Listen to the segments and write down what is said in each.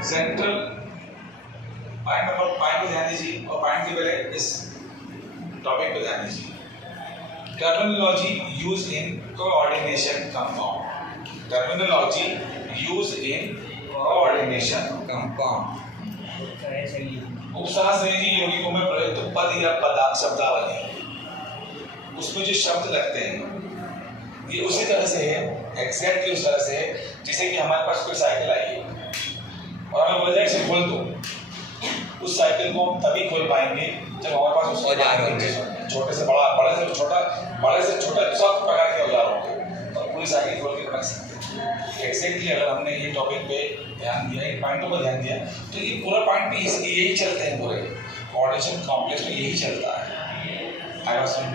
Central point पे ध्यान दीजिए और पॉइंट के पहले इस टॉपिक पे ध्यान दीजिए। Terminology use in coordination compound. Terminology use in coordination compound. उपसर्ग संयोजी यौगिकों में प्रयुक्त पद या पदार्थ शब्दावली, उसमें जो शब्द लगते हैं ये उसी तरह से है, एग्जैक्टली उस तरह से है जैसे कि हमारे पास कोई साइकिल आई है और हमें बोला जाए इसे खोल दो। उस साइकिल को हम तभी खोल पाएंगे जब हमारे पास उसको छोटे से बड़ा, बड़े से छोटा सब प्रकार के औजार होंगे तो पूरी साइकिल खोल के रख सकते हैं। एग्जैक्टली अगर हमने ये टॉपिक पे ध्यान दिया, इन पॉइंटों पर ध्यान दिया तो ये पूरा पॉइंट भी यही चलते हैं, पूरे कोऑर्डिनेशन कॉम्प्लेक्स में यही चलता है। आया समझ?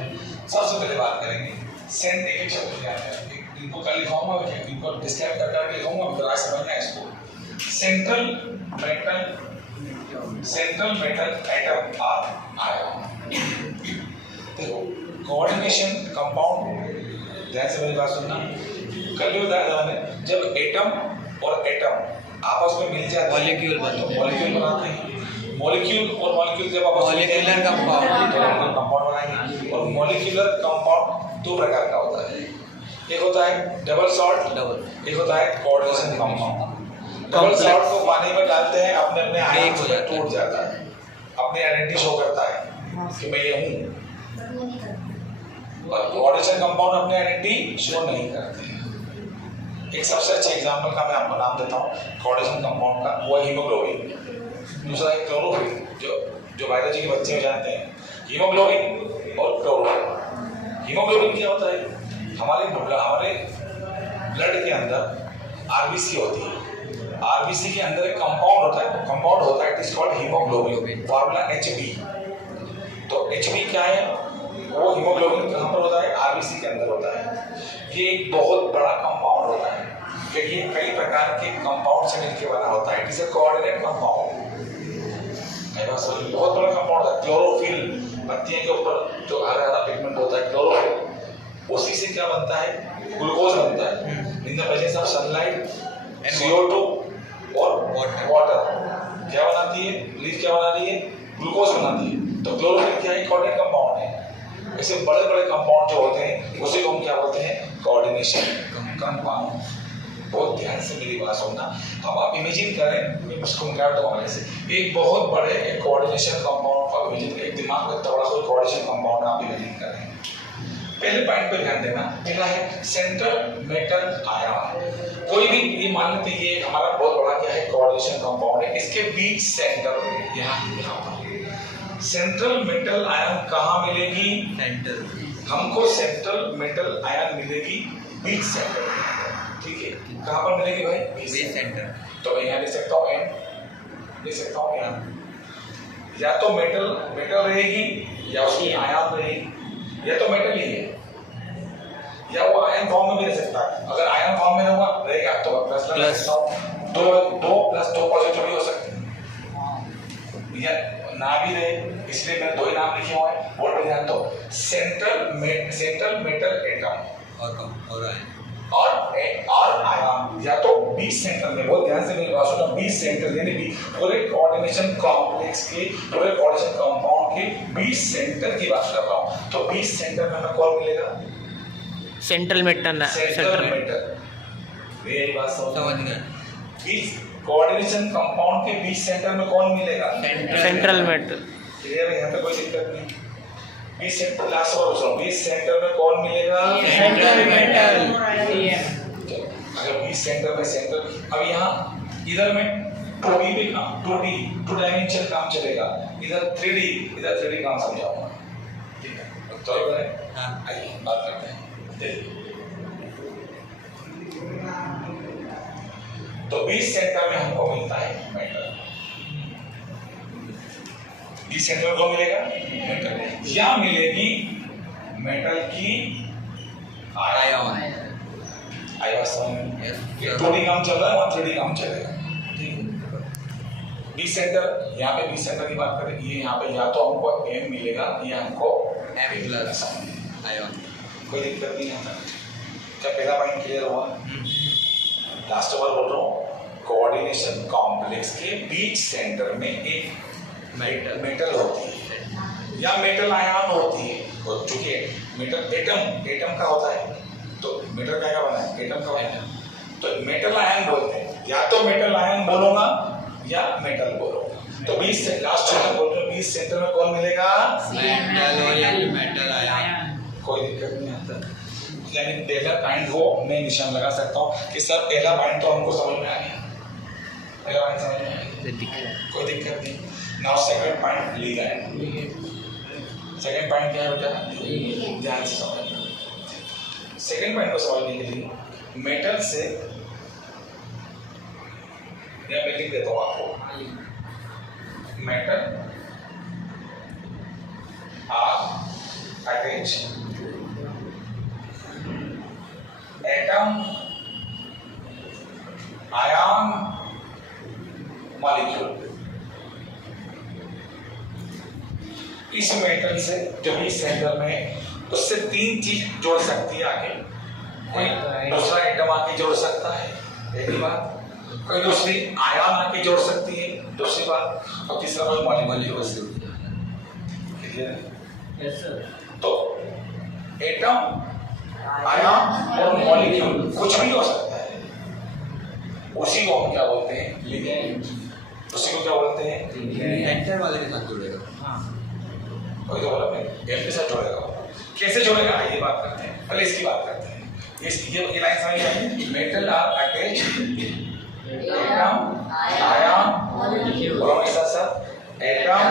सबसे पहले बात करेंगे सेंट, एक शब्द ध्यान रखें, इनको कल लिखाऊंगा, इनको डिस्क्राइब करके लिखाऊंगा, फिर आज समझना इसको। Central metal atom or ion. देखो कोऑर्डिनेशन कंपाउंड, ध्यान से मेरी बात सुनना। कल भी बताया था मैंने, जब एटम और एटम आपस में मिल जाते हैं मॉलिक्यूल बनाते हैं। मॉलिक्यूल और मॉलिक्यूल जब आपस में कंपाउंड बनाएंगे। और मॉलिक्यूलर कंपाउंड दो प्रकार का होता है, एक होता है डबल सॉल्ट, एक होता है कोऑर्डिनेशन कंपाउंड। डबल सॉल्ट को पानी में डालते हैं, अपने अपने आयन से टूट जाता है, अपनी आइडेंटिटी शो करता है कि मैं ये हूँ। और कोऑर्डिनेशन कंपाउंड अपनी आइडेंटिटी शो नहीं करते हैं। एक सबसे अच्छा एग्जांपल का मैं आपको नाम देता हूँ कोऑर्डिनेशन कंपाउंड का, वो है हीमोग्लोबिन। दूसरा है क्लोरोफिल, जो बायोलॉजी के बच्चे जानते हैं, हीमोग्लोबिन और क्लोरोफिल। हीमोग्लोबिन क्या होता है? हमारे ब्लड के अंदर आरबीसी होती है, आरबीसी के अंदर एक कंपाउंड होता है, it is called haemoglobin, formula HB। तो HB क्या है? वो हीमोग्लोबिन कहाँ पर होता है? आरबीसी के अंदर होता है। ये एक बहुत बड़ा कंपाउंड होता है क्योंकि ये कई प्रकार के कंपाउंड से मिलकर बना होता है। It is a coordinate compound, बहुत बड़ा कंपाउंड है। क्लोरोफिल, पत्तियों के ऊपर जो हरा हरा पिगमेंट होता है क्लोरोफिल, उसी से क्या बनता है? ग्लूकोज बनता है। In the presence of sunlight, CO2 और वाटर क्या बनाती है? लीफ क्या बनाती है? ग्लूकोज बनाती है। तो क्लोरोफिल क्या है? कोऑर्डिनेट कंपाउंड है। ऐसे बड़े बड़े कंपाउंड जो होते हैं उसे को हम क्या बोलते हैं? Coordination compound. बहुत ध्यान से मेरी बात सुनना। अब आप इमेजिन करें, मैं उसको क्या हमारे से एक बहुत बड़े एक कोऑर्डिनेशन कंपाउंड का इमेजिन, एक दिमाग में थोड़ा सा कोऑर्डिनेशन कंपाउंड आप इमेजिन करें। पहले पॉइंट पे ध्यान देना, पहला है सेंट्रल मेटल आयन। कोई भी ये मान लेते ये हमारा बहुत बड़ा क्या है? कोऑर्डिनेशन कंपाउंड है। इसके बीच सेंटर यहाँ सेंट्रल मेटल आयन कहाँ मिलेगी? सेंटर। हमको सेंट्रल मेटल आयन मिलेगी बीच सेंटर, ठीक है? कहाँ पर मिलेगी भाई? बीच सेंटर। तो मैं यहाँ ले सकता हूँ M, ले सकता हूँ यहाँ। या तो मेटल रहेगी या उसकी आयन रहेगी, या तो मेटल ही है या वो आयन फॉर्म में भी रह सकता है। अगर आयन फॉर्म में रहेगा तो प्लस लगा सकता हूँ, दो प्लस दो पॉजिटिव भी हो सकते हैं, या ना भी रहे, इसलिए मैंने दो ही नाम लिखे हुए हैं। बोल पे ध्यान दो, सेंट्रल मेटल एटम और आयन, या तो बीच सेंटर में। बहुत ध्यान से मेरी बात सुनो, बीच सेंटर यानी पूरे कोऑर्डिनेशन कॉम्प्लेक्स के, पूरे कोऑर्डिनेशन कंपाउंड के बीच सेंटर की बात कर रहा हूँ। तो बीच सेंटर में हमें कौन मिलेगा? Central metal. ये बात समझ गए? बीच कोऑर्डिनेशन कंपाउंड के बीच सेंटर में कौन मिलेगा? Central metal. क्लियर है? यहाँ पे कोई दिक्कत नहीं। बीच सेंटर, लास्ट बार पूछ रहा हूँ, बीच सेंटर में कौन मिलेगा? Central metal. अगर बीच सेंटर में सेंटर, अब यहाँ इधर में 2D पे काम, 2 डायमेंशन काम चलेगा, इधर 3D काम समझाऊंगा, ठीक है? तो आइए बात करते हैं। तो बीच सेंटर में हमको मिलता है मेटल। बीच सेंटर में कौन मिलेगा? मेटल। या मिलेगी मेटल की आयन। आयन 2D काम चल रहा है, वहाँ 3D काम चलेगा, ठीक है? बीच सेंटर, यहाँ पे बीच सेंटर की बात करें, ये यहाँ पे या तो हमको M मिलेगा या हमको M+ आयन। कोई दिक्कत नहीं है। क्या पहला पॉइंट क्लियर हुआ? लास्ट बार बोल रहा हूँ, कोऑर्डिनेशन कोऑर्डिनेशन कॉम्प्लेक्स के बीच सेंटर में एक मेटल होती है या मेटल आयन होती है। और चूंकि मेटल एटम का होता है, तो मेटल क्या बना है, एटम का बना है, तो मेटल आयन बोलते हैं। या तो मेटल आयन बोलूंगा या मेटल बोलूंगा। तो बीच से लास्ट सेंटर बोल रहे हो, बीच सेंटर में कौन मिलेगा, मेटल आयन। कोई दिक्कत नहीं आता, यानी पहला पॉइंट को मैं निशान लगा सकता हूँ कि सर पहला पॉइंट तो हमको समझ में आ गया, पहला पॉइंट समझ में आ गया, कोई दिक्कत नहीं। Now second point ligand. Second point क्या है बेटा, ध्यान से समझना। सेकंड पॉइंट को समझने के लिए मेटल से या मैं लिख देता हूँ आपको, metal or attach atom ion molecule. इस मेटल से जो भी सेंटर में, उससे तीन चीज जोड़ सकती है आगे। कोई दूसरा एटम आके जोड़ सकता है, पहली बात। कोई दूसरी आयन आके जोड़ सकती है, दूसरी बात। और तीसरा कोई मॉलिक्यूल जोड़ सकती है। तो एटम, आयन और मॉलिक्यूल कुछ भी हो सकता है, उसी को हम क्या बोलते हैं, लिगैंड। उसी को क्या बोलते हैं, एंटर वाले के साथ जुड़ेगा। कोई तो बोला मैं एम के साथ जोड़ेगा, कैसे जोड़ेगा ये बात करते हैं, पहले इसकी बात करते हैं। ये लाइन समझ में आई, metal or attach atom ion molecule. और हमारे साथ साथ एटम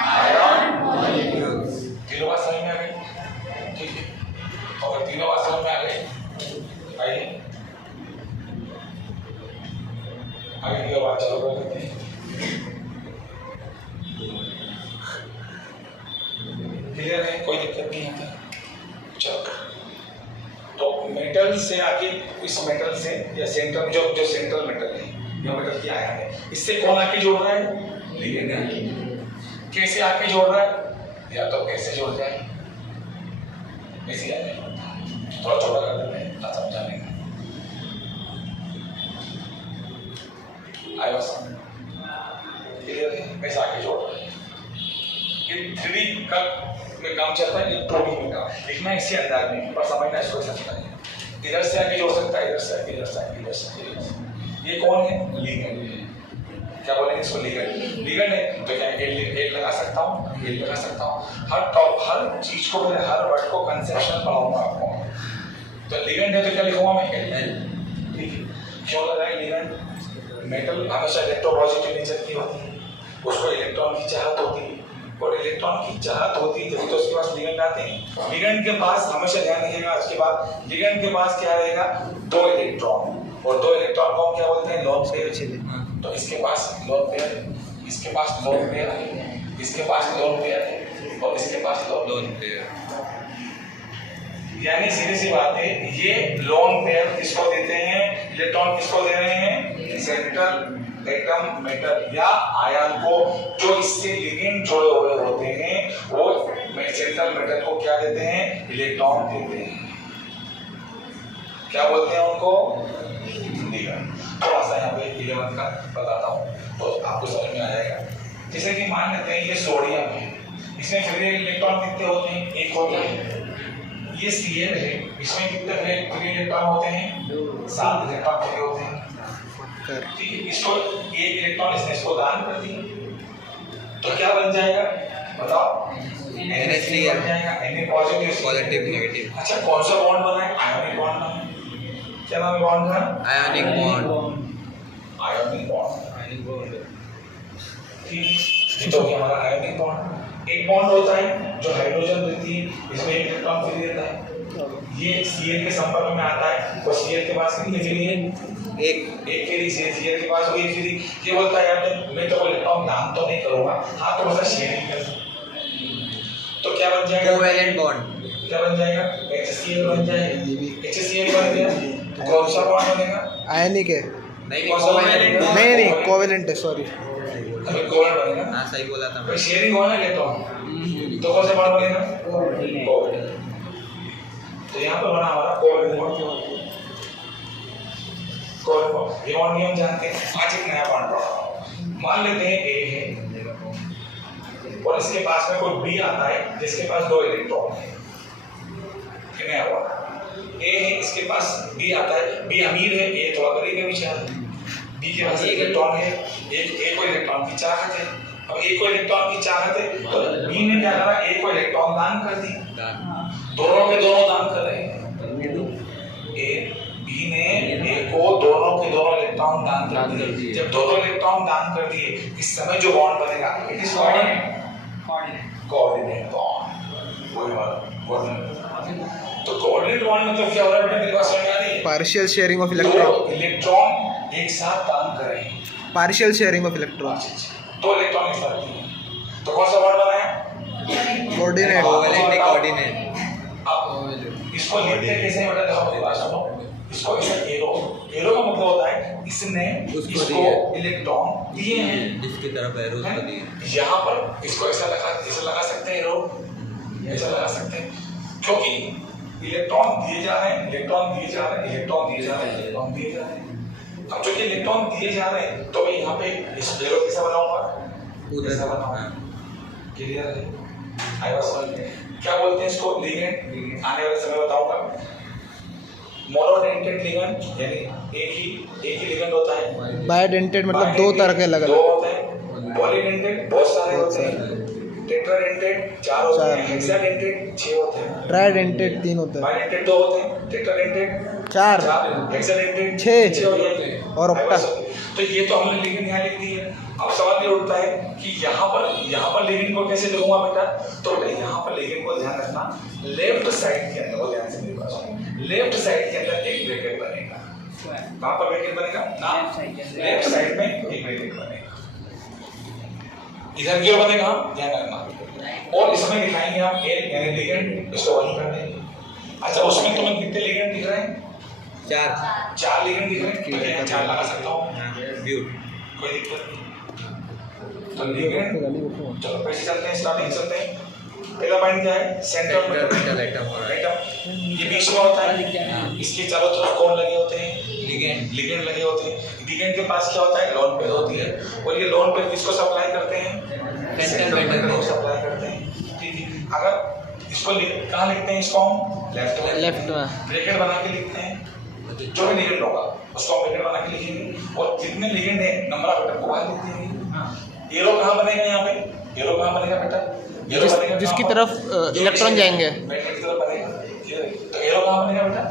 आयन मॉलिक्यूल। तीनों बात समझ में आ गई, ठीक है। और तीनों बात समझ में आ गई, आइए आगे की बात चालू करते हैं। क्लियर है, कोई दिक्कत नहीं आता। चलो, तो मेटल से आके, इस मेटल से या सेंटर जो सेंट्रल मेटल है या मेटल की आयन है, इससे कौन आके जोड़ रहा है, लिगैंड। कैसे आके जोड़ रहा है, या तो कैसे जोड़ जाए, ऐसे आ जाए। थोड़ा छोटा कर देते हैं ना समझाने का, आया समझ, क्लियर है, कैसे आके जोड़ रहा है। 3D का में काम चलता है, 2D में काम लिखना इसी अंदाज में, पर समझना इसको समझना है। इधर से आगे जोड़ सकता है, इधर से आगे, इधर से आगे, इधर से आगे। ये कौन है, लिगैंड। क्या बोलेंगे इसको, लिगैंड। लिगैंड है तो क्या एल लगा सकता हूँ, एल लगा सकता हूँ। हर चीज को, मैं हर वर्ड को कंसेप्शन पढ़ाऊंगा आपको। तो लिगैंड है तो क्या लिखूंगा मैं, एल। ठीक है, क्यों लगाए लिगैंड। मेटल हमेशा इलेक्ट्रोपॉजिटिव नेचर की होती है, उसको इलेक्ट्रॉन की चाहत होती है, और इलेक्ट्रॉन की चाहत होती है जब तो उसके पास लिगैंड आते हैं। लिगैंड के पास हमेशा ध्यान रखिएगा, आज के बाद लिगैंड के पास क्या रहेगा, 2 इलेक्ट्रॉन, और 2 इलेक्ट्रॉन को हम क्या बोलते हैं, लोन पेयर। तो इसके पास लोन पेयर है, इसके पास लोन पेयर है, इसके पास लोन पेयर है, और इसके पास लोन पेयर। यानी सीधी सी बात है, ये लोन पेयर किसको देते हैं, इलेक्ट्रॉन किसको दे रहे हैं, सेंट्रल एटम मेटल या आयन को, जो इससे लिगैंड जुड़े हुए होते हैं, वो सेंट्रल मेटल को क्या देते हैं, इलेक्ट्रॉन देते हैं। क्या बोलते हैं उनको, लिगैंड। थोड़ा सा यहाँ पे 11 का बताता हूँ तो आपको समझ में आ जाएगा। जैसे कि मान लेते हैं ये सोडियम है, इसमें फ्री इलेक्ट्रॉन कितने होते हैं, 1 होता है। ये Cl है, इसमें कितने फ्री इलेक्ट्रॉन होते हैं, 7 इलेक्ट्रॉन फ्री होते हैं। ठीक है, इसको 1 इलेक्ट्रॉन इसने इसको दान कर दिया, तो क्या बन जाएगा बताओ, NH3 बन जाएगा, Na पॉजिटिव नेगेटिव। अच्छा, कौन सा बॉन्ड बना है, आयोनिक बॉन्ड बना है। क्या नाम है बॉन्ड का, आयोनिक बॉन्ड। आयोनिक बॉन्ड, ठीक है, तो क्या हमारा आयोनिक बॉन्ड। एक बॉन्ड होता है जो हाइड्रोजन देती है, इसमें 1 इलेक्ट्रॉन फ्री देता है, ये Cl के संपर्क में आता है, तो Cl के पास कितने फ्री है, एक फ्री। Cl के पास वही फ्री। ये बोलता है यार मैं तो इलेक्ट्रॉन दान तो नहीं करूंगा, हाँ तो मतलब शेयरिंग कर। तो क्या बन जाएगा, कोवैलेंट बॉन्ड। क्या बन जाएगा, HCl बन जाएगा। HCl बन गया तो कौन सा बॉन्ड बनेगा, आयनिक है। नहीं, कोवैलेंट है, सॉरी, अभी कोवैलेंट बनेगा। हां सही बोला था मैं, शेयरिंग होना इलेक्ट्रॉन, तो कौन सा बॉन्ड बनेगा, कोवैलेंट। तो यहाँ पर बना हमारा कोवैलेंट बॉन्ड। ये बॉन्ड हम जानते हैं। आज एक नया बॉन्ड मान लेते हैं ए है और इसके पास में कोई बी आता है जिसके पास 2 इलेक्ट्रॉन है, कितने हुआ? ए है, इसके पास बी आता है, बी अमीर है, ए थोड़ा गरीब है बेचारा, बी के पास इलेक्ट्रॉन है, ए को इलेक्ट्रॉन की चाहत है। अब ए को इलेक्ट्रॉन की चाहत है तो बी ने क्या करा, ए को इलेक्ट्रॉन दान कर दी, दोनों के दोनों दान कर रहे हैं। बी ने ए को दोनों के दोनों इलेक्ट्रॉन दान कर दिए। जब दोनों इलेक्ट्रॉन दान कर दिए, इस समय जो बॉन्ड बनेगा इट इज कोऑर्डिनेट बॉन्ड। तो कोऑर्डिनेट बॉन्ड मतलब क्या हो रहा है बेटा, मेरे पास समझ आ रही है? Partial sharing of electron, electron एक साथ दान कर रहे हैं, partial sharing of electron, 2 electron एक साथ दिए। तो कौन सा बॉन्ड बना है? कोऑर्डिनेट। अब इसको लिखते कैसे हैं बेटा, देखो मेरी बात सुनो। इसको एरो का मतलब होता है इसने इसको इलेक्ट्रॉन दिए हैं, जिसकी तरफ एरो दिए। यहाँ पर इसको ऐसा लगा सकते हैं, एरो ऐसा लगा सकते हैं, क्योंकि इलेक्ट्रॉन दिए जा रहे हैं, इलेक्ट्रॉन दिए जा रहे हैं, इलेक्ट्रॉन दिए जा रहे हैं, इलेक्ट्रॉन दिए जा रहे हैं। अब चूंकि इलेक्ट्रॉन दिए जा रहे हैं तो मैं यहाँ पे इस एरो कैसा बनाऊंगा, कैसा बनाऊंगा, क्लियर है? आई वाज क्या बोलते हैं इसको, लिगेंड। आने वाले समय बताऊंगा। मोनोडेंटेड लिगेंड यानी एक ही लिगेंड होता है। बायोडेंटेड मतलब 2 तरह के अलग 2 होते हैं। पॉलीडेंटेड बहुत सारे होते हैं। टेट्राडेंटेड 4 होते हैं। हेक्साडेंटेड 6 होते हैं। ट्राइडेंटेड 3 होता है। बाइडेंटेड 2 होते हैं। टेट्राडेंटेड 4, हेक्साडेंटेड 6 हो जाते हैं और ऑक्टा। तो ये तो हमने लिगेंड यहाँ लिख दी है। अब सवाल ये उठता है कि यहाँ पर लिगेंड को कैसे लिखूंगा बेटा? तो बेटा यहाँ पर लिगेंड को ध्यान रखना, लेफ्ट साइड के अंदर, वो ध्यान से मेरी बात सुनो, लेफ्ट साइड के अंदर एक ब्रैकेट बनेगा। कहाँ पर ब्रैकेट बनेगा ना? लेफ्ट साइड में एक ब्रैकेट बनेगा। इधर की ओर बनेगा, ध्यान रखना। और इसमें दिखाएंगे हम एक यानी लिगेंड, इसको वहीं कर देंगे। अच्छा, उसमें तुम्हें कितने लिगेंड दिख रहे हैं? 4 लिगेंड दिख रहे हैं। तो यहाँ 4 लगा सकता हूँ, कोई दिक्कत नहीं। तो लिगेंड, चलो पैसे चलते हैं, स्टार्टिंग चलते हैं। पहला पॉइंट क्या है? Central metal atom. ये बीच में होता है, इसके चारों तरफ कौन लगे होते हैं? लिगेंड लगे होते हैं। लिगेंड के पास क्या होता है? लोन पेयर होती है, और ये लोन पेयर किसको सप्लाई करते हैं? सेंट्रल मेटल को सप्लाई करते हैं। ठीक है, अगर इसको कहाँ लिखते हैं? इसको हम लेफ्ट में ब्रैकेट बना के लिखते हैं। जो भी लिगेंड होगा उसको हम ब्रैकेट बना के लिखेंगे, और जितने लिगेंड है नंबर ऑफ एटम को बाहर लिख देंगे। एरो कहाँ बनेगा? यहाँ पे एरो कहाँ बनेगा बेटा? जिसकी तरफ इलेक्ट्रॉन जाएंगे, मेटल की तरफ बनेगा। तो एरो कहाँ बनेगा बेटा?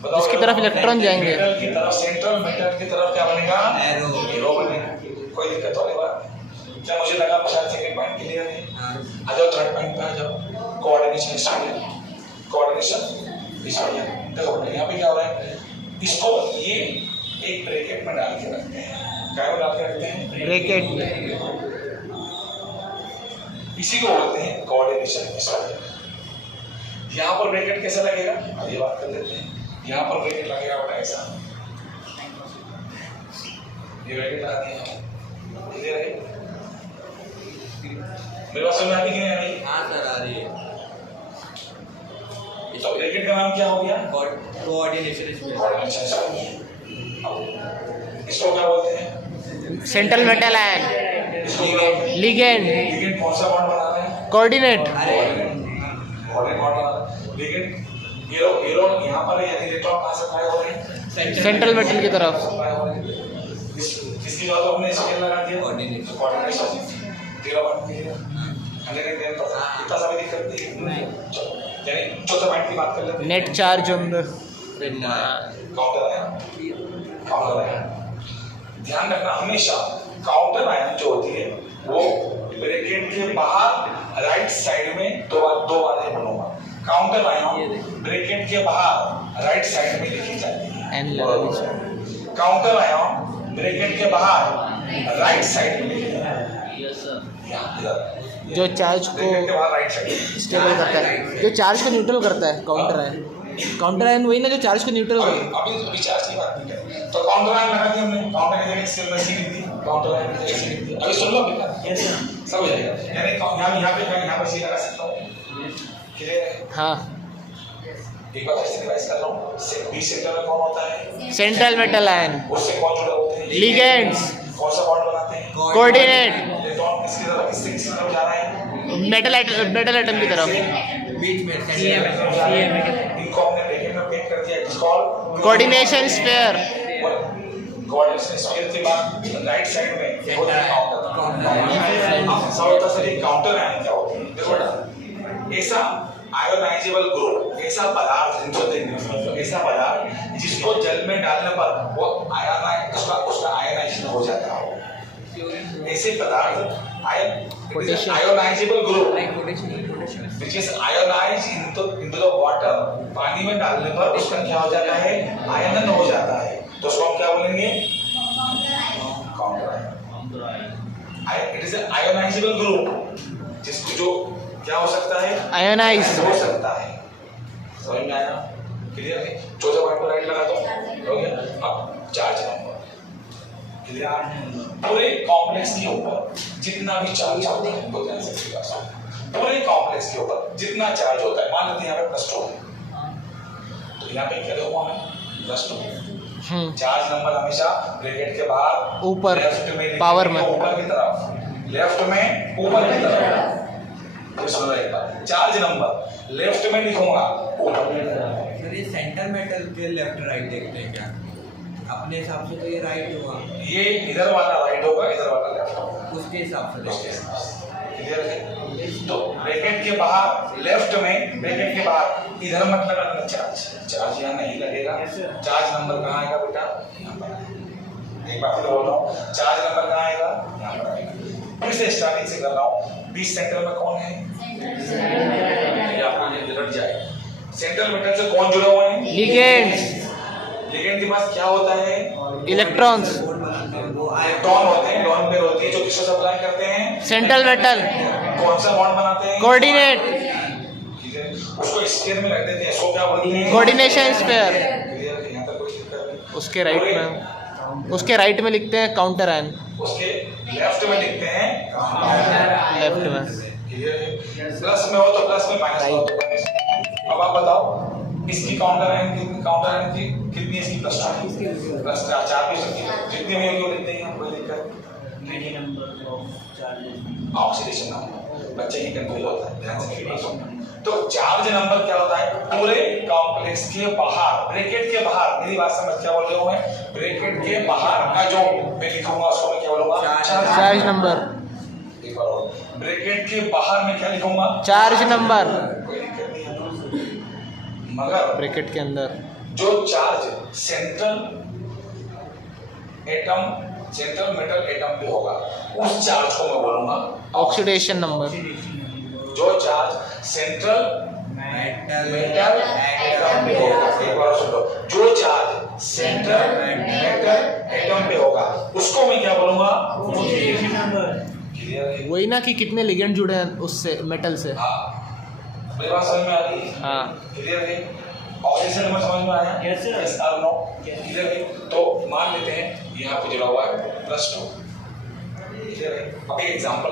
बताओ। जिसकी तरफ इलेक्ट्रॉन जाएंगे, मेटल की तरफ, सेंट्रल मेटल की तरफ क्या बनेगा? एरो बनेगा। कोई दिक्कत वाली बात? क्या मुझे लगा शायद सेकंड पॉइंट क्लियर है? आ जाओ थर्ड पॉइंट पे आ जाओ। Coordination style, coordination style. देखो यहाँ पे क्या हो रहा है, इसको ये एक ब्रैकेट में डाल के रखते हैं। क्या में डाल के रखते हैं? ब्रैकेट। इसी को बोलते हैं कोऑर्डिनेशन स्टाइल। यहाँ पर ब्रैकेट कैसा लगेगा, अब ये बात कर लेते हैं। यहाँ पर ब्रैकेट लगेगा बेटा ऐसा, ये ब्रैकेट लगा दिया, क्लियर है? मेरे पास समझ आ रही है नहीं? हाँ सर, आ रही है। तो ब्रैकेट का नाम क्या हो गया? कोऑर्डिनेशन। इसको क्या बोलते हैं? Central metal ion, ligand, ligand कौन सा बॉन्ड बना रहे हैं? कोऑर्डिनेट। कोऑर्डिनेट बॉन्ड बना रहे हैं। लिगेंड एरो यहाँ पर यानी इलेक्ट्रॉन कहाँ सप्लाई हो रहे हैं? सेंट्रल मेटल की तरफ। इसकी बात हमने स्केल लगा दिया, कोऑर्डिनेशन 0.110% इतना सा भी दिक्कत नहीं। यानी चौथा पॉइंट की बात कर लेते हैं। Net charge on the counter ion. ध्यान रखना हमेशा, काउंटर आयन जो होती है वो ब्रैकेट के बाहर राइट साइड में दो बार बनूंगा। काउंटर आयन ब्रैकेट के बाहर राइट साइड में लिखी जाती है। काउंटर आयन ब्रैकेट के बाहर राइट साइड में लिखी जाती है। जो चार्ज को स्टेबल करता है, जो चार्ज को न्यूट्रल करता है, काउंटर आयन। काउंटर आयन वही ना जो चार्ज को न्यूट्रल करता है। अभी चार्ज की बात नहीं कर, तो काउंटर आयन लगा दिया हमने, काउंटर की जगह सी लिख दी, काउंटर आयन की जगह सी लिख दी। अभी सुन लो बेटा, सब हो जाएगा। यानी यहाँ पे सी लगा सकता हूँ, क्लियर है? हाँ, एक बार फिर से रिवाइज कर रहा हूँ। बी सेंटर में कौन होता है? Central metal ion. उससे कौन जुड़े होते हैं? लिगेंड्स। कौन सा बॉन्ड बनाते हैं? कोऑर्डिनेट इलेक्ट्रॉन किसकी तरफ किसकी तरफ जा रहा है? मेटल एटम की तरफ बीच में इनको हमने ब्रैकेट में पेंट कर दिया, it's called coordination sphere coordination sphere के बाद राइट साइड में होता है काउंटर। ऐसा होता है सर, ये काउंटर आयन क्या होते हैं? देखो बेटा, ऐसा आयोनाइजेबल ग्रुप, ऐसा पदार्थ ऐसा पदार्थ जिसको जल में डालने पर वो उसका आयनाइजेशन हो जाता हो, ऐसे पदार्थ ionisable group which is ionized into the water, पानी में डालने पर उसका क्या हो जाता है? आयनन हो जाता है। तो उसको हम क्या बोलेंगे? Counter ion. It is ionisable group, जिसको जो क्या हो सकता है? आयोनाइज हो सकता है। समझ में आया? क्लियर है? चौथा पॉइंट पर राइट लगा दो, हो गया। अब चार्ज नंबर क्लियर। पूरे कॉम्प्लेक्स के ऊपर जितना भी चार्ज होता है, वो ध्यान से सुनिएगा। पूरे कॉम्प्लेक्स के ऊपर जितना चार्ज होता है, मान लेते हैं यहाँ पे +2 है, तो यहाँ पे क्या देखो हमें +2। चार्ज नंबर हमेशा ब्रैकेट के बाहर ऊपर लेफ्ट में पावर में ऊपर की तरफ, लेफ्ट में ऊपर की तरफ। तो सुनो एक बार, चार्ज नंबर लेफ्ट में लिखूंगा ऊपर की तरफ। सर ये सेंटर मेटल के लेफ्ट राइट देखते हैं क्या? अपने हिसाब से तो ये राइट होगा, ये इधर वाला राइट होगा, इधर वाला लेफ्ट होगा, उसके हिसाब से देखते हैं। क्लियर है? तो ब्रैकेट के बाहर लेफ्ट में, ब्रैकेट के बाहर इधर मत लगाना चार्ज, चार्ज यहाँ नहीं लगेगा। चार्ज नंबर कहाँ आएगा बेटा? यहाँ पर आएगा। एक बार फिर बोल रहा हूँ, चार्ज नंबर कहाँ आएगा? यहाँ पर आएगा। फिर से स्टार्टिंग से कर रहा हूँ। बीच सेंटर में कौन है? ये आपको ये रट जाए। सेंट्रल मेटल से कौन जुड़ा हुआ है? लिगेंड्स लिगेंड के पास क्या होता है? इलेक्ट्रॉन्स इलेक्ट्रॉन होते हैं, लोन पेयर होती है, जो किसको सप्लाई करते हैं? सेंट्रल मेटल कौन सा बॉन्ड बनाते हैं? कोऑर्डिनेट उसको स्फीयर में रख देते हैं, इसको क्या बोलते हैं? Coordination sphere. क्लियर है? यहाँ तक कोई दिक्कत नहीं। उसके राइट में लिखते हैं काउंटर आयन, उसके लेफ्ट में लिखते हैं लेफ्ट में। क्लियर है? प्लस में हो तो प्लस में, माइनस में हो तो माइनस। अब आप बताओ इसकी काउंटर आयन की कितनी है? इसकी +2 प्लस 4 भी सकती है, जितनी भी होगी वो लिखते हैं, कोई दिक्कत नहीं। ऑक्सीडेशन नंबर बच्चे ही कंफ्यूज होता है, ध्यान से मेरी बात सुनना। तो चार्ज नंबर क्या होता है? पूरे कॉम्प्लेक्स के बाहर, ब्रैकेट के बाहर, मेरी बात समझ क्या बोल रहे हो मैं? ब्रैकेट के बाहर का जो मैं लिखूंगा उसको मैं क्या बोलूंगा? Charge number. एक बार और, ब्रैकेट के बाहर में क्या लिखूंगा? Charge number. कोई दिक्कत नहीं है। मगर ब्रैकेट के अंदर जो चार्ज सेंट्रल मेटल एटम पे होगा, उस चार्ज को मैं बोलूंगा ऑक्सीडेशन नंबर। जो चार्ज सेंट्रल मेटल एटम पे होगा, एक बार सुनो, जो चार्ज सेंट्रल मेटल एटम पे होगा उसको मैं क्या बोलूंगा? Oxidation number. क्लियर है? वही ना कि कितने लिगेंड जुड़े हैं उससे, मेटल से। हाँ, मेरी बात समझ में आ रही है? हाँ। क्लियर है? ऑक्सीडेशन नंबर समझ में आया? यस और नो? क्लियर है? तो मान लेते हैं यहाँ पे जुड़ा हुआ है +2। क्लियर है? अब एक एग्जांपल,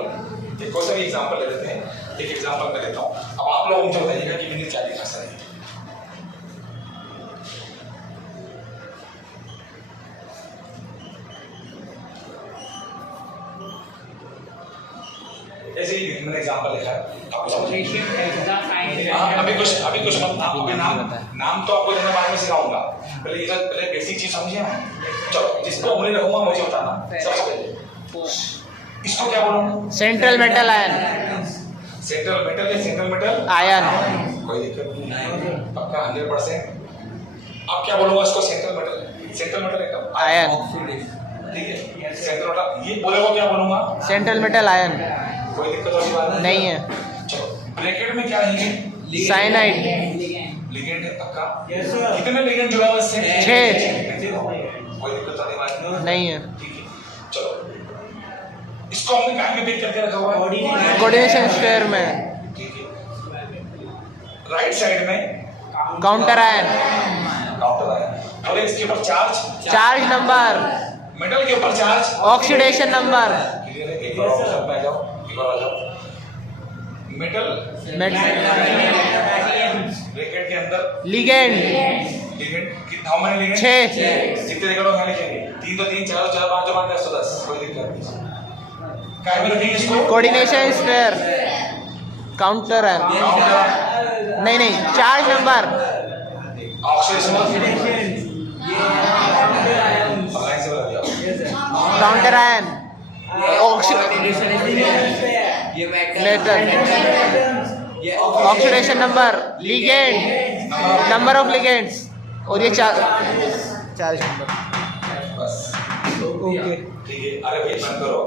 एक कोई सा भी एग्जांपल ले लेते हैं। एक एग्जांपल मैं लेता हूँ, अब आप लोग मुझे बताइएगा कि मैंने क्या लिखा सही है। ऐसे ही मैंने एग्जांपल लिखा है, आपको समझ में? अभी कुछ नाम तो आपको जैसे बाद में सिखाऊंगा, पहले बेसिक चीज समझिए ना। चलो, जिसको उंगली रखूंगा मुझे बताना सबसे पहले। इसको क्या बोलूंगा? Central metal ion. Central metal या सेंट्रल मेटल आयन। कोई दिक्कत नहीं, पक्का 100%। अब क्या बोलूंगा इसको? सेंट्रल मेटल एकदम आयन। ठीक है? सेंट्रल मेटल ये बोलेगा, क्या बोलूंगा? Central metal ion. कोई दिक्कत वाली बात नहीं है। चलो, ब्रैकेट में क्या रहेंगे? साइनाइड। लिगेंड है पक्का? कितने लिगेंड जुड़ा हुआ है इससे? 6। कोई दिक्कत वाली बात नहीं है। ठीक है, चलो इसको हमने कहाँ में पिक करके रखा हुआ है? कोऑर्डिनेशन स्फीयर में। ठीक है, राइट साइड में काउंटर आयन। काउंटर आयन, और इसके ऊपर चार्ज नंबर। मेटल के ऊपर चार्ज ऑक्सीडेशन नंबर। क्लियर है? एक बार और सब में आ जाओ, एक बार आ जाओ। मेटल ब्रैकेट के अंदर ligand. Ligand how many ligand? 6 जितने लिगेंड हो यहाँ लिखेंगे 3 तो 3 4 4 5 तो 5 10 तो 10 कोई दिक्कत नहीं। काय बोलते हैं इसको? कोऑर्डिनेशन स्फीयर काउंटर है काउंटर नहीं चार्ज नंबर ऑक्सीडेशन ये लाइन से बता दिया। काउंटर आयन ये मेटल लेटर ये oxidation number ligand number of ligands और ये चार्ज नंबर बस ओके ठीक है। अरे भाई बंद करो।